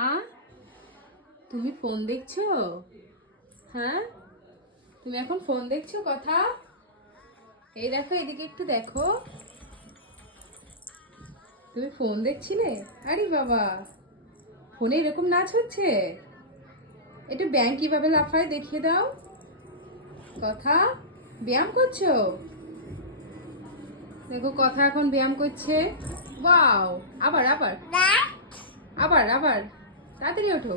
মাম্মা তুমি ফোন দেখছো? হ্যাঁ তুমি এখন ফোন দেখছো? কথা এই দেখো, এদিকে একটু দেখো। তুমি ফোন দেখছিলে? আরে বাবা, ফোনে এরকম নাচ হচ্ছে? একটু ব্যাঙ কিভাবে লাফায় দেখিয়ে দাও। কথা ব্যায়াম করছো? দেখো কথা এখন ব্যায়াম করছে। ওয়াও, আবার আবার আবার আবার তাড়াতাড়ি ওঠো,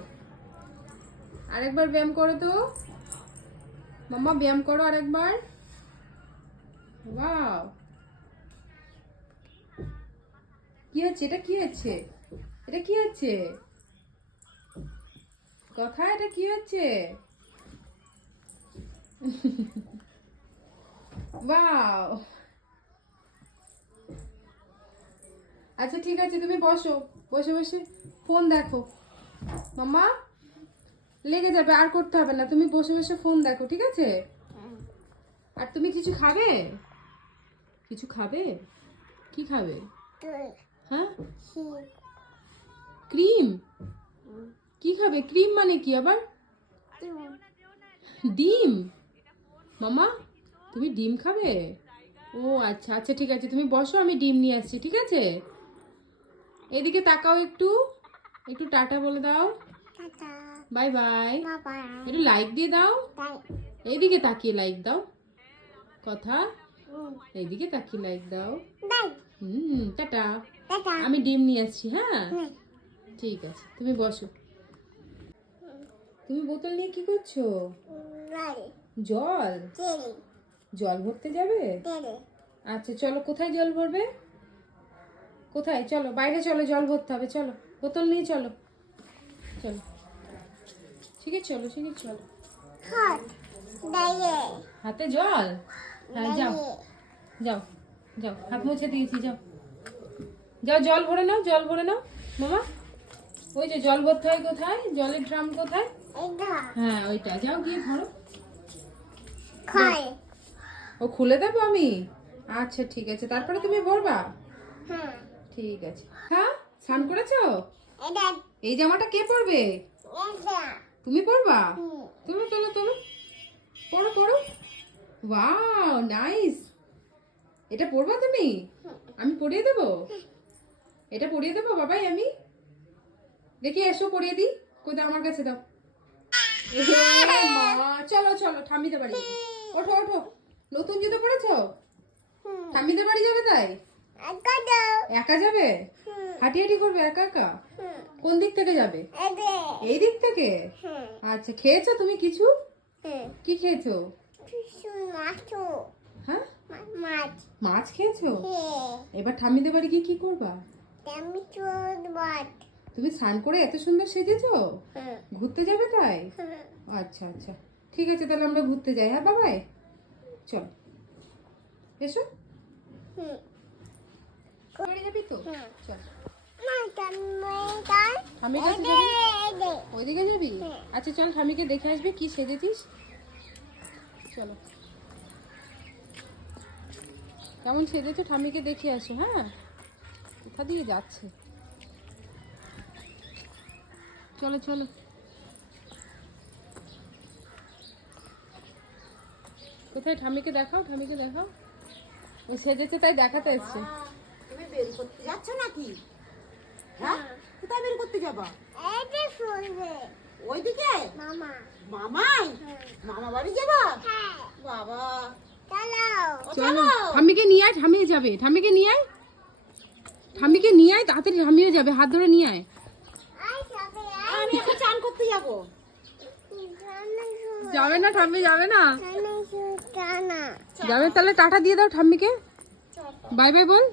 আরেকবার ব্যায়াম করো তো মাম্মা, ব্যায়াম করো আরেকবার। ওয়াও, কি হচ্ছে? এটা কি হচ্ছে? এটা কি হচ্ছে? কথা এটা কি হচ্ছে? ওয়াও, আচ্ছা ঠিক আছে, তুমি বসো, বসে বসে ফোন দেখো। মাম্মা লেগে যাবে, আর করতে হবে না, তুমি বসে বসে ফোন দেখো, ঠিক আছে? আর তুমি কিছু খাবে? কিছু খাবে? কি খাবে? হ্যাঁ, ক্রিম? কি খাবে? ক্রিম মানে কি আবার? ডিম? মামা তুমি ডিম খাবে? ও আচ্ছা আচ্ছা ঠিক আছে, তুমি বসো, আমি ডিম নিয়ে আসছি, ঠিক আছে? এদিকে তাকাও, একটু একটু টাটা বলে দাও, বাই বাই, একটু লাইক দিয়ে দাও, এইদিকে তাকিয়ে লাইক দাও। কথা এইদিকে তাকিয়ে লাইক দাও। টাটা, আমি ডিম নিয়ে আসছি। হ্যাঁ ঠিক আছে, তুমি বসো। তুমি বোতল নিয়ে কি করছো? জল? জল ভরতে যাবে? আচ্ছা চলো, কোথায় জল ভরবে? কোথায়? চলো বাইরে, চলো জল ভরতে হবে, চলো বোতল নিয়ে চলো, চলো ঠিক আছে, চলো ঠিক আছে, চলো। হাতে জল? হ্যাঁ যাও যাও যাও, হাত মুছে দিয়েছি, যাও যাও, জল ভরে নাও, জল ভরে নাও মামা। ওই যে জল ভরতে হয়, কোথায় জলের ড্রাম কোথায়? হ্যাঁ ওইটা, যাও গিয়ে ভরো। ও খুলে দেবো আমি? আচ্ছা ঠিক আছে, তারপরে তুমি ভরবা? ঠিক আছে। হ্যাঁ স্নান করেছো? এই জামাটা কে পরবে? তুমি পরবা? তোলো তোলো তোলো, পরো পরো। ওয়াও নাইস, এটা পরবা তুমি? আমি পরিয়ে দেবো? এটা পরিয়ে দেবো বাবাই আমি? দেখি এসো পরিয়ে দিই, কোথাও আমার কাছে দাও। মা চলো চলো ঠাম্মিদের বাড়ি, ওঠো ওঠো। নতুন জুতো পরেছো? ঠাম্মিদের বাড়ি যাবে তাই? একা যাবে? হাঁটি হাঁটি করবে একা একা? কোন দিক থেকে যাবে? এই দিক থেকে? আচ্ছা, খেয়েছো তুমি কিছু? কি খেয়েছো? হ্যাঁ মাছ খেয়েছো? এবার ঠাম্মিদের বাড়ি গিয়ে কি করবা? তুমি স্নান করে এত সুন্দর সেজেছো, ঘুরতে যাবে তাই? আচ্ছা আচ্ছা ঠিক আছে, তাহলে আমরা ঘুরতে যাই। হ্যাঁ বাবাই, চল এসো। বাড়ি যাবি তো? চল। ঠাম্মির কাছে যাবি? ওইদিকে যাবি? আচ্ছা চল, ঠাম্মিকে দেখে আসবি কি সেজেছিস, চলো। কেমন সেজেছো ঠাম্মিকে দেখে আসো। হ্যাঁ কোথা দিয়ে যাচ্ছে, চলো চলো। কোথায়? ঠাম্মিকে দেখাও, ঠাম্মিকে দেখাও, ও সেজেছে তাই দেখাতে এসছে। তুমি বের করতে যাচ্ছ নাকি? হ্যাঁ কোথায় বের করতে যাবা? ওইদিকে মামাই? মামা বাড়ি যাবা? বাবা চলো ঠাম্মিকে নিয়ে আয়, ঠাম্মি যাবে, ঠাম্মিকে নিয়ে আয়, ঠাম্মিকে নিয়ে আয় তাড়াতাড়ি, ঠাম্মিও যাবে, হাত ধরে নিয়ে আয়। আমি এখন চান করতে যাবো। যাবে না ঠাম্মি, যাবে না? যাবে তাহলে টাটা দিয়ে দাও ঠাম্মিকে, বাই বাই বল,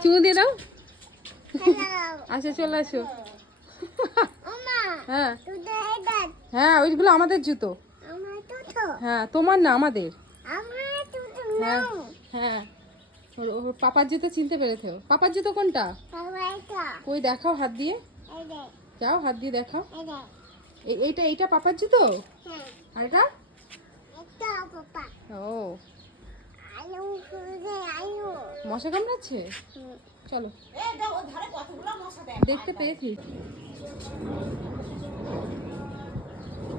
চুমু দিয়ে দাও। আচ্ছা চলে আসো। হ্যাঁ হ্যাঁ ওইগুলো আমাদের জুতো। হ্যাঁ তোমার না, আমাদের। হ্যাঁ হ্যাঁ, ওর পাপার জুতো চিনতে পেরেছো? পাপার জুতো কোনটা? কই দেখাও হাত দিয়ে, যাও হাত দিয়ে দেখাও। এইটা এইটা পাপার জুতো? আর এটা? ও মশা কামড়াচ্ছে? চলো, এ দাও ওর ধারে কতগুলো মশা দেখ। দেখতে পেয়েছি।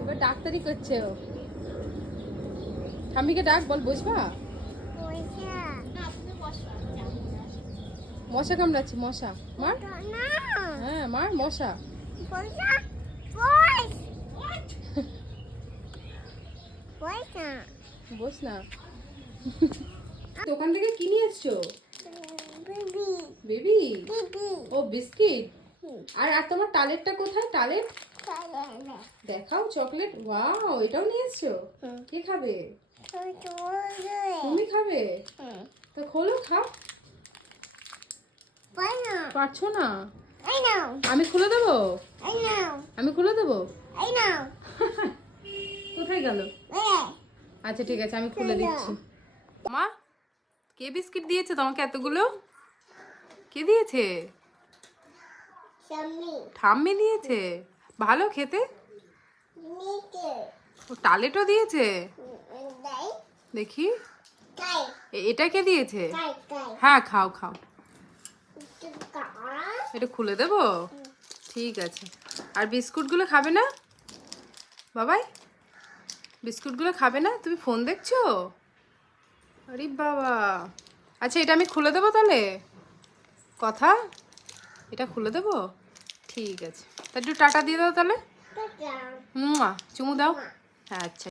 এবার ডাক্তারি করছে ও। ঠাম্মিকে ডাক, বল বসবা। না তুমি বসো। মশা কামড়াচ্ছে, মশা মার। হ্যাঁ মার মশা। বস না। দোকান থেকে কি নিয়ে এসছো? বেবি। ও বিস্কিট। আর আর তোমার টালেরটা কোথায়? টালের দেখাও, চকলেট। ওয়াও, এটাও নিয়ে এসছো। কে খাবে? তুমি খাবে? তো খোলো, খাও। পারছো না? আমি খুলে দেবো, আমি খুলে দেবো। কোথায় গেল? আচ্ছা ঠিক আছে, আমি খুলে দিচ্ছি। মা, কে বিস্কিট দিয়েছে তোমাকে এতগুলো? কে দিয়েছে? ঠাম্মি দিয়েছে। ভালো খেতে? ও টালেটও দিয়েছে। দেখি, এটা কে দিয়েছে? হ্যাঁ খাও খাও। এটা খুলে দেবো? ঠিক আছে। আর বিস্কুটগুলো খাবে না বাবাই? বিস্কুটগুলো খাবে না? তুমি ফোন দেখছো? আরে বাবা। আচ্ছা, এটা আমি খুলে দেবো তাহলে? কথা, এটা খুলে দেবো? ঠিক আছে, তা একটু টাটা দিয়ে দাও তাহলে। চুমু দাও। হ্যাঁ আচ্ছা।